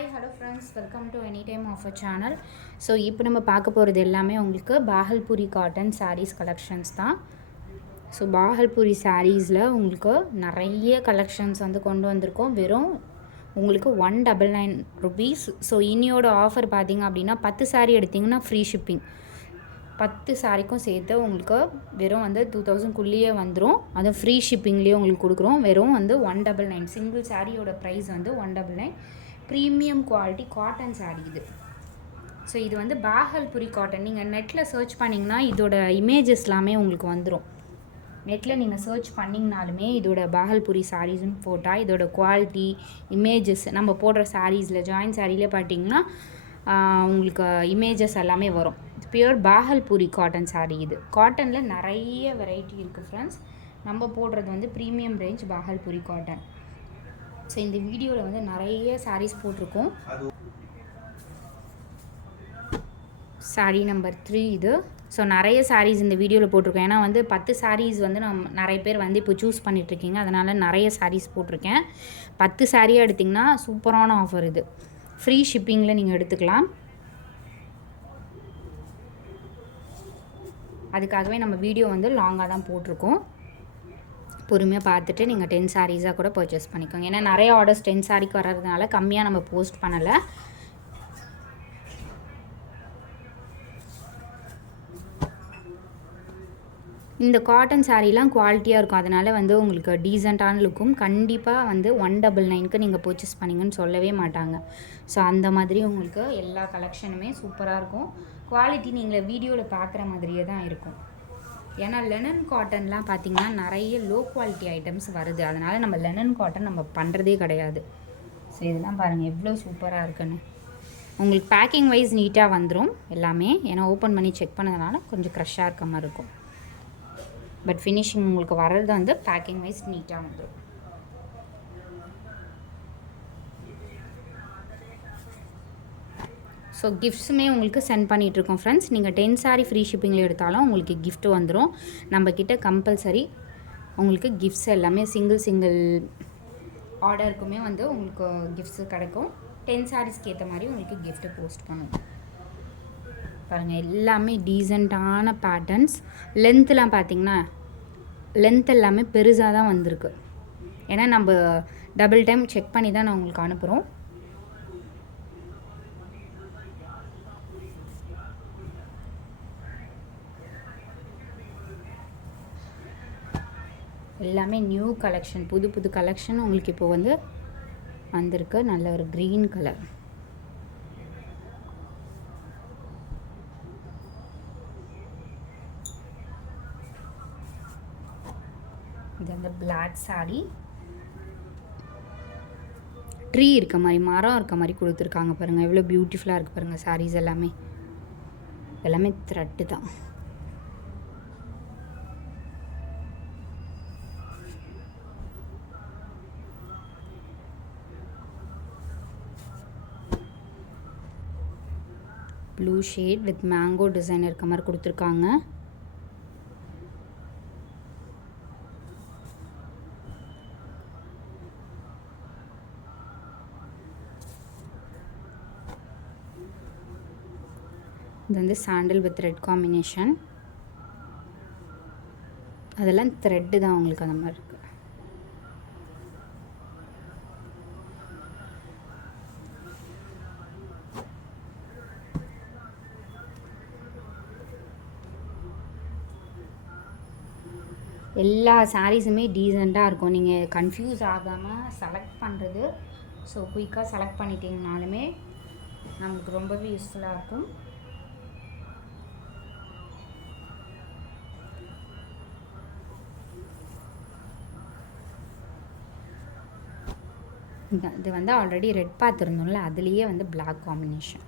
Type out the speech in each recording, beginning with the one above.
Hi hello friends, welcome to any time of a channel. So இப்போ நம்ம பார்க்க போகிறது எல்லாமே உங்களுக்கு பாகல்பூரி காட்டன் சாரீஸ் கலெக்ஷன்ஸ் தான். ஸோ பாகல்பூரி சாரீஸில் உங்களுக்கு நிறைய கலெக்ஷன்ஸ் வந்து கொண்டு வந்திருக்கோம். வெறும் உங்களுக்கு 199 rupees. ஸோ இன்னியோட ஆஃபர் பார்த்திங்க அப்படின்னா 10 சாரீ எடுத்திங்கன்னா ஃப்ரீ ஷிப்பிங். 10 சாரிக்கும் சேர்த்து உங்களுக்கு வெறும் வந்து 2000குள்ளேயே வந்துடும். அதுவும் ஃப்ரீ ஷிப்பிங்லேயே உங்களுக்கு கொடுக்குறோம். வெறும் வந்து 199. சிங்கிள் சாரியோட ப்ரைஸ் வந்து 199. ப்ரீமியம் குவாலிட்டி காட்டன் சாரீ இது. ஸோ இது வந்து பாகல்புரி காட்டன். நீங்கள் நெட்டில் சர்ச் பண்ணிங்கன்னா இதோட இமேஜஸ் எல்லாமே உங்களுக்கு வந்துடும். நெட்டில் நீங்கள் சர்ச் பண்ணிங்கனாலுமே இதோட பாகல்புரி சாரீஸ்னு போட்டால் இதோட குவாலிட்டி இமேஜஸ் நம்ம போடுற சாரீஸில் ஜாயின் சாரீலே பார்த்தீங்கன்னா உங்களுக்கு இமேஜஸ் எல்லாமே வரும். பியூர் பாகல்பூரி காட்டன் சாரீ இது. காட்டனில் நிறைய வெரைட்டி இருக்குது ஃப்ரெண்ட்ஸ். நம்ம போடுறது வந்து premium range Bhagalpuri cotton. So இந்த வீடியோவில் வந்து நிறைய சாரீஸ் போட்டிருக்கோம். சாரீ நம்பர் 3 இது. ஸோ நிறைய சாரீஸ் இந்த வீடியோவில் போட்டிருக்கேன். ஏன்னா வந்து 10 சாரீஸ் வந்து நிறைய பேர் வந்து இப்போ சூஸ் பண்ணிகிட்ருக்கீங்க. அதனால் நிறைய சாரீஸ் போட்டிருக்கேன். 10 சாரியாக எடுத்திங்கன்னா சூப்பரான ஆஃபர் இது. ஃப்ரீ ஷிப்பிங்கில் நீங்கள் எடுத்துக்கலாம். அதுக்காகவே நம்ம வீடியோ வந்து லாங்காக தான் போட்டிருக்கோம். பொறுமையாக பார்த்துட்டு நீங்கள் 10 சாரீஸாக கூட பர்ச்சேஸ் பண்ணிக்கோங்க. ஏன்னா நிறைய ஆர்டர்ஸ் 10 சாரீக்கு வர்றதுனால கம்மியாக நம்ம போஸ்ட் பண்ணலை. இந்த காட்டன் சாரீலாம் குவாலிட்டியாக இருக்கும். அதனால் வந்து உங்களுக்கு டீசெண்டான லுக்கும். கண்டிப்பாக வந்து 199க்கு நீங்கள் பர்ச்சேஸ் பண்ணிங்கன்னு சொல்லவே மாட்டாங்க. ஸோ அந்த மாதிரி உங்களுக்கு எல்லா கலெக்ஷனுமே சூப்பராக இருக்கும். குவாலிட்டி நீங்கள் வீடியோவில் பார்க்குற மாதிரியே தான் இருக்கும். ஏன்னா லெனன் காட்டன்லாம் பார்த்திங்கன்னா நிறைய லோ குவாலிட்டி ஐட்டம்ஸ் வருது. அதனால் நம்ம லெனன் காட்டன் நம்ம பண்ணுறதே கிடையாது. ஸோ இதெல்லாம் பாருங்கள் எவ்வளோ சூப்பராக இருக்குன்னு. உங்களுக்கு பேக்கிங் வைஸ் நீட்டாக வந்துடும் எல்லாமே. ஏன்னா ஓப்பன் பண்ணி செக் பண்ணதுனால கொஞ்சம் க்ரஷ்ஷாக இருக்க மாதிரி இருக்கும். பட் ஃபினிஷிங் உங்களுக்கு வர்றது வந்து பேக்கிங் வைஸ் நீட்டாக வந்துடும். ஸோ கிஃப்ட்ஸுமே உங்களுக்கு சென்ட் பண்ணிகிட்ருக்கோம் ஃப்ரெண்ட்ஸ். நீங்கள் 10 சாரீ ஃப்ரீ ஷிப்பிங்கில் எடுத்தாலும் உங்களுக்கு கிஃப்ட் வந்துடும். நம்மக்கிட்ட கம்பல்சரி உங்களுக்கு கிஃப்ட்ஸ் எல்லாமே சிங்கிள் ஆர்டருக்குமே வந்து உங்களுக்கு கிஃப்ட்ஸு கிடைக்கும். 10 சாரீஸ்க்கு ஏற்ற மாதிரி உங்களுக்கு கிஃப்ட்டு போஸ்ட் பண்ணுவோம். பாருங்கள் எல்லாமே டீசெண்டான பேட்டர்ன்ஸ். லென்த்லாம் பார்த்திங்கன்னா லென்த் எல்லாமே பெருசாக தான் வந்திருக்கு. ஏன்னா நம்ம டபுள் டைம் செக் பண்ணி தான் நான் உங்களுக்கு அனுப்புகிறோம். எல்லாமே நியூ கலெக்ஷன், புது கலெக்ஷன் உங்களுக்கு இப்போ வந்து வந்திருக்கு. நல்ல ஒரு க்ரீன் கலர். இது வந்து பிளாக் சாரீ. ட்ரீ இருக்க மாதிரி, மரம் இருக்க மாதிரி கொடுத்துருக்காங்க பாருங்கள். எவ்வளோ பியூட்டிஃபுல்லாக இருக்குது பாருங்கள். சாரீஸ் எல்லாமே த்ரெட்டு தான். Blue shade with mango design இருக்க மாதிரி கொடுத்துருக்காங்க. இது வந்து சாண்டில் வித் ரெட் காம்பினேஷன். அதெல்லாம் த்ரெட்டு தான் உங்களுக்கு அந்த மாதிரி இருக்குது. எல்லா சாரீஸுமே டீசெண்டாக இருக்கும். நீங்கள் கன்ஃபியூஸ் ஆகாமல் செலக்ட் பண்ணுறது. ஸோ குயிக்காக செலக்ட் பண்ணிட்டீங்கனாலுமே நமக்கு ரொம்பவே யூஸ்ஃபுல்லாக இருக்கும். இது வந்து ஆல்ரெடி ரெட் பார்த்துருந்தோம்ல, அதுலேயே வந்து பிளாக் காம்பினேஷன்.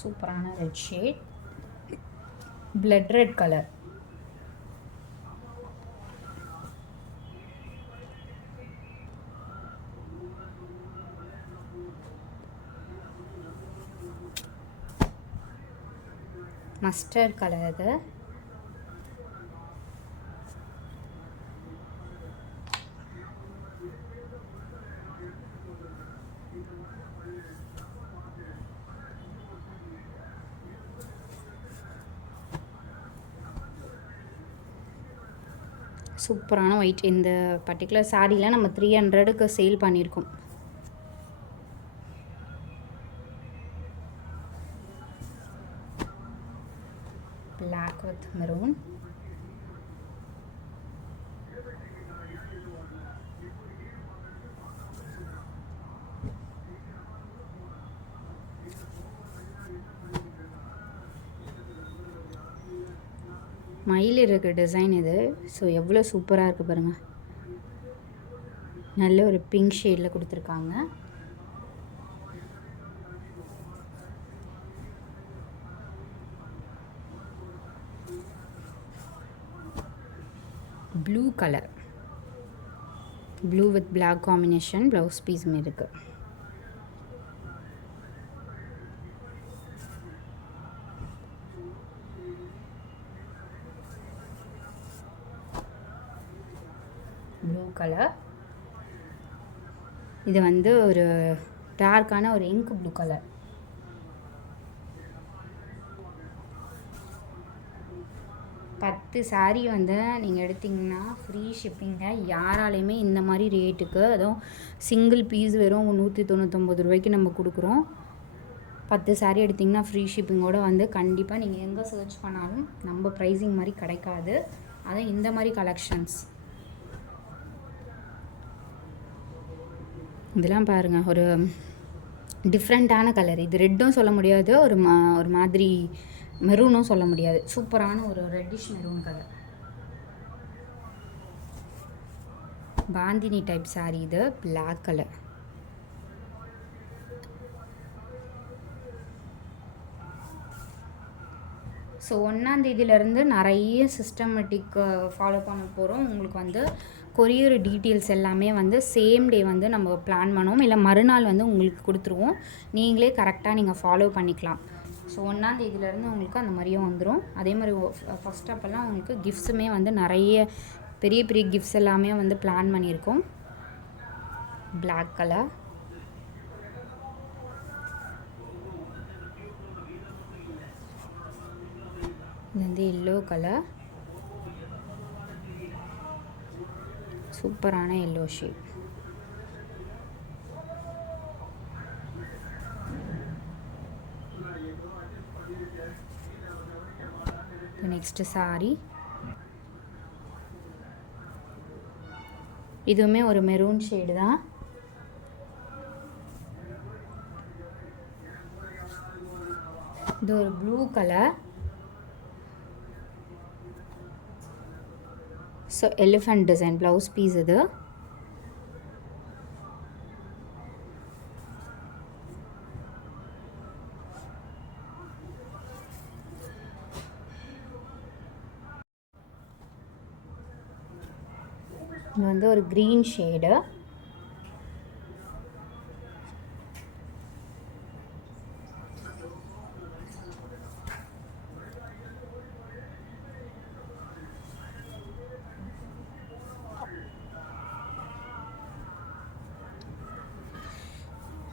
சூப்பரான red shade, blood red colour. Mustard colour இது. சூப்பரான ஒயிட். இந்த பர்டிகுலர் சாரீலாம் நம்ம 300க்கு சேல் பண்ணியிருக்கோம். Black with maroon. மயில் இருக்க டிசைன் இது. ஸோ எவ்வளோ சூப்பராக இருக்குது பாருங்கள். நல்ல ஒரு பிங்க் ஷேடில் கொடுத்துருக்காங்க. Blue colour, blue with black combination. Blouse பீஸும் இருக்குது. Blue colour. இது வந்து ஒரு டார்க்கான ஒரு இங்க் ப்ளூ கலர். பத்து சாரீ வந்து நீங்கள் எடுத்திங்கன்னா ஃப்ரீ ஷிப்பிங்க. யாராலையுமே இந்த மாதிரி ரேட்டுக்கு, அதுவும் சிங்கிள் பீஸ் வெறும் 199 ரூபாய்க்கு நம்ம கொடுக்குறோம். 10 சாரீ எடுத்திங்கன்னா ஃப்ரீ ஷிப்பிங்கோடு வந்து கண்டிப்பாக நீங்கள் எங்கே சர்ச் பண்ணாலும் நம்ம ப்ரைஸிங் மாதிரி கிடைக்காது. அதுவும் இந்த மாதிரி கலெக்ஷன்ஸ். இதெல்லாம் பாருங்கள், ஒரு டிஃப்ரெண்ட்டான கலர். இது ரெட்டும் சொல்ல முடியாது, ஒரு மாதிரி மெரூனும் சொல்ல முடியாது. சூப்பரான ஒரு reddish maroon colour. Bandhani type sari இது. Black colour. ஸோ 1ஆம் தேதியிலேருந்து நிறைய சிஸ்டமேட்டிக் ஃபாலோ பண்ண போகிறோம். உங்களுக்கு வந்து கொரியர் டீட்டெயில்ஸ் எல்லாமே வந்து சேம் டே வந்து நம்ம பிளான் பண்ணுவோம், இல்லை மறுநாள் வந்து உங்களுக்கு கொடுத்துருவோம். நீங்களே கரெக்டாக நீங்கள் ஃபாலோ பண்ணிக்கலாம். ஸோ 1ஆம் தேதியிலேருந்து உங்களுக்கு அந்த மாதிரியும் வந்துடும். அதே மாதிரி ஃபஸ்ட் அப்போல்லாம் உங்களுக்கு கிஃப்ட்ஸுமே வந்து நிறைய பெரிய பெரிய கிஃப்ட்ஸ் எல்லாமே வந்து பிளான் பண்ணியிருக்கோம். Black colour. இது வந்து எல்லோ கலர். சூப்பரான எல்லோ ஷேட். நெக்ஸ்ட் சாரி. இதுவுமே ஒரு மெரூன் ஷேடு தான். இது ஒரு blue colour. So elephant design blouse piece இது. இது வந்து ஒரு க்ரீன் ஷேடு.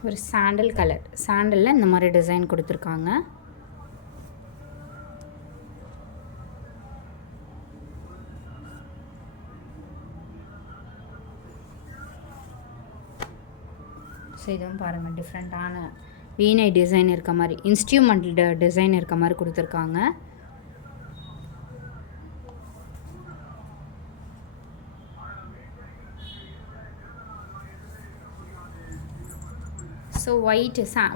ஒரு சாண்டல் கலர். சாண்டலில் இந்த மாதிரி டிசைன் கொடுத்துருக்காங்க. ஸோ இதுவும் பாருங்கள், டிஃப்ரெண்ட்டான வீணை டிசைன் இருக்க மாதிரி, இன்ஸ்ட்ருமெண்ட் டிசைன் இருக்க மாதிரி கொடுத்துருக்காங்க. ஸோ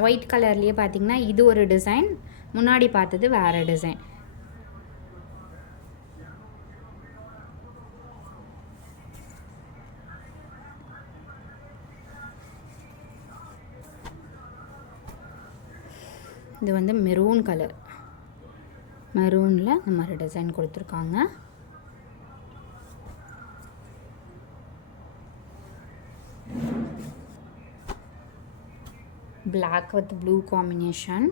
ஒயிட் கலர்லேயே பார்த்தீங்கன்னா இது ஒரு டிசைன், முன்னாடி பார்த்தது வேறு டிசைன். இது வந்து மெரூன் கலர். மெரூனில் இந்த மாதிரி டிசைன் கொடுத்துருக்காங்க. Black with blue combination.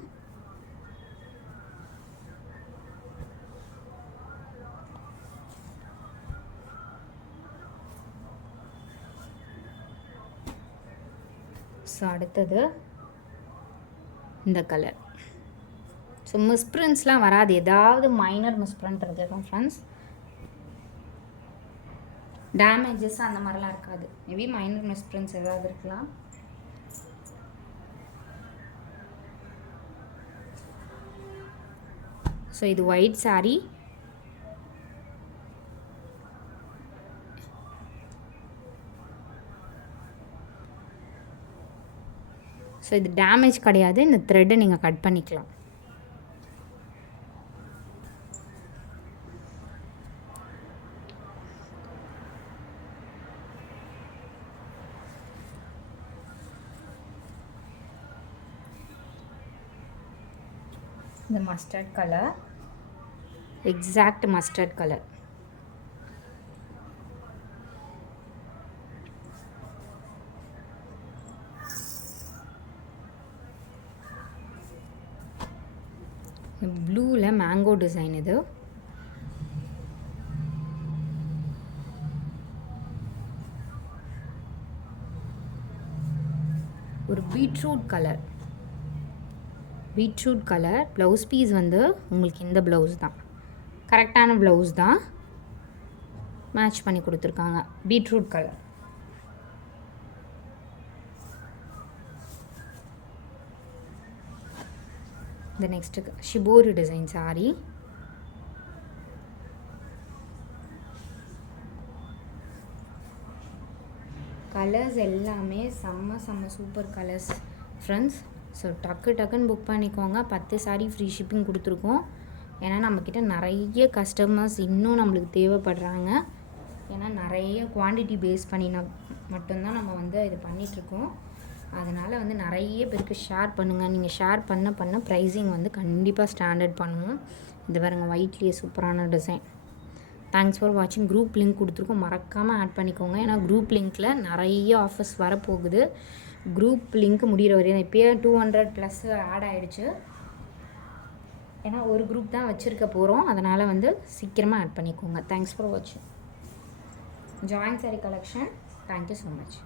So அடுத்தது இந்த கலர். ஸோ மிஸ்பிரிண்ட்ஸ்லாம் வராது, ஏதாவது மைனர் மிஸ்பிரிண்ட் இருக்கும் ஃப்ரெண்ட்ஸ். டேமேஜஸ் அந்த மாதிரிலாம் இருக்காது. மேபி மைனர் மிஸ்பிரிண்ட்ஸ் ஏதாவது இருக்கலாம். ஸோ இது ஒயிட் சாரீ. ஸோ இது டேமேஜ் கிடையாது, இந்த த்ரெட்டை நீங்கள் கட் பண்ணிக்கலாம். இந்த mustard colour, exact mustard colour. ப்ளூவில் மேங்கோ டிசைன். இது ஒரு beetroot colour. Beetroot colour blouse piece வந்து உங்களுக்கு இந்த ப்ளவுஸ் தான், கரெக்டான ப்ளவுஸ் தான் மேட்ச் பண்ணி கொடுத்துருக்காங்க. Beetroot colour. இந்த next shibori design sari. Colours எல்லாமே செம்ம சூப்பர் கலர்ஸ் ஃப்ரெண்ட்ஸ். ஸோ டக்குன்னு புக் பண்ணிக்கோங்க. 10 சாரீ ஃப்ரீ ஷிப்பிங் கொடுத்துருக்கோம். ஏன்னா நம்மக்கிட்ட நிறைய கஸ்டமர்ஸ் இன்னும் நம்மளுக்கு தேவைப்படுறாங்க. ஏன்னா நிறைய குவான்டிட்டி பேஸ் பண்ணி மட்டும்தான் நம்ம வந்து இது பண்ணிகிட்ருக்கோம். அதனால் வந்து நிறைய பேருக்கு ஷேர் பண்ணுங்கள். நீங்கள் ஷேர் பண்ண ப்ரைஸிங் வந்து கண்டிப்பாக ஸ்டாண்டர்ட் பண்ணுவோம். இது பாருங்க, ஒயிட்லேயே சூப்பரான டிசைன். தேங்க்ஸ் ஃபார் வாட்சிங். குரூப் லிங்க் கொடுத்துருக்கோம், மறக்காமல் ஆட் பண்ணிக்கோங்க. ஏன்னா குரூப் லிங்க்கில் நிறைய ஆஃபர்ஸ் வரப்போகுது. குரூப் லிங்க் முடிகிற வரையும் இப்போயே 200+ ஆட் ஆகிடுச்சு. ஏன்னா ஒரு குரூப் தான் வச்சுருக்க போகிறோம். அதனால் வந்து சீக்கிரமாக ஆட் பண்ணிக்கோங்க. தேங்க்ஸ் ஃபார் வாட்சிங். Join sorry collection. Thank you so much.